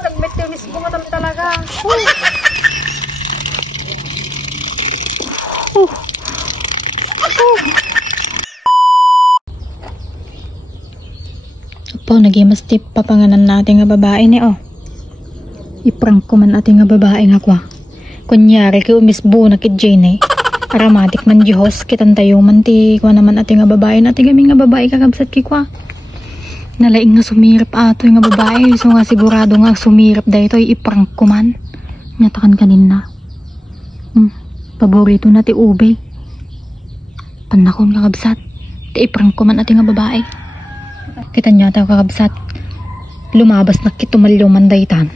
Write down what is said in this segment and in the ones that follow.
Nagmetinis ko nga talaga. Po, nagimas tip papanganan natin nga babae ni iprank ko man ating nga babae nga kwa. Kunyari kay umisbo na kit Jane aramatik man Diyos kitan tayo man ti kwa naman ating nga babae natin kami nga babae kakabsat ki kwa. Nalaing nga sumirap ato nga babae so nga sigurado nga sumirap dahito iprank ko man. Nyatakan kanina. Paborito na ti ube. Panakon kakabsat. Ti iprank ko man ating nga babae. Kita niya tayo kakabsat. Lumabas na kitumaluman daytan.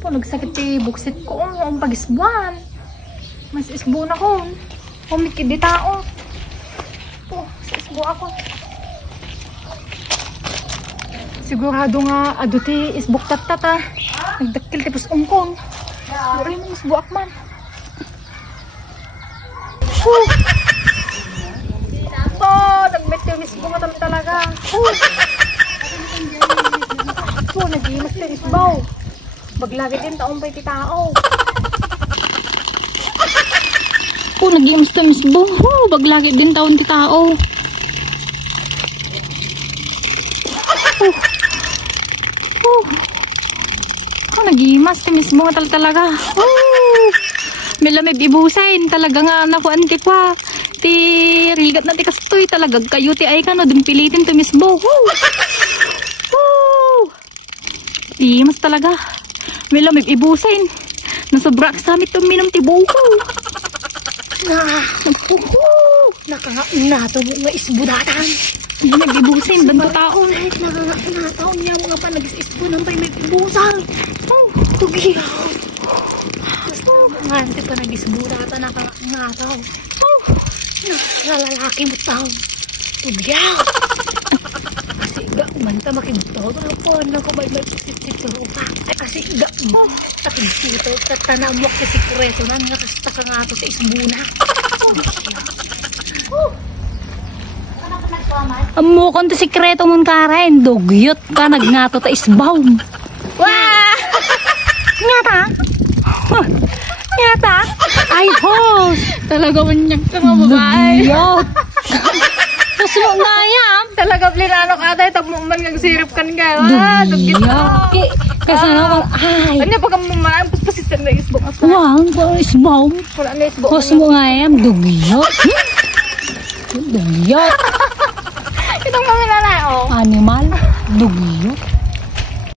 Po, nagsakit ti buksit ko. Ang pag-isbuan. Mas isbu na ko. Umikid di tao. Po, isbu ako. Sigurado nga aduti isbuk tatata. Nagdakil tipos ungkong. Dari mo isbuak man. Nagmetinis ko nga talaga. Nagimas ti isbaw. Baglagi din taong pa'y ti tao. Nagimas ti isbaw. Baglagi din taong ti tao. Nagimas timis mo nga talaga. May lamig ibusain talaga nga nakuan ti kwa. Ti rigat na ti kastoy talaga kayo ti ay kano dumpilitin timis mo. Imas talaga. May lamig ibusain. Nasobra sa amit tuminom ti buko. Nato mo nga isbudatan. Nag-ibusin banto tao. Kahit nakakataon niya mga pa nag-ispo nang pa'y nag-ibusal. Tugiyaw. Basta mga pa nag-isbudatan nakakataw. Nalalaki mo tao. Tugiyaw. Kasi manta makibutaw. Ano ko ba'y mag-isitito ka? Kasi mo. Takintito. Tatanamok sa sikreto na nakasta ka nga ito sa isbuna. Amo kon to sikreto mon karen dugyot ka nagngato ta isbaw. Wah! Nyata? Nyata? Ay host. Talaga manyak ka mga babae. Dugyot. Sumo na yam. Talaga plinanok ata itag mo man nagsirip kan ka. Dugyot. Kasi ano ay. Ano pag mamaan paspasit na isbong asa. Wang ko isbaw. Wala na isbong. Sumo nga yam dugyot. Dugyot. Itong mga lalao. Animal, dugyot.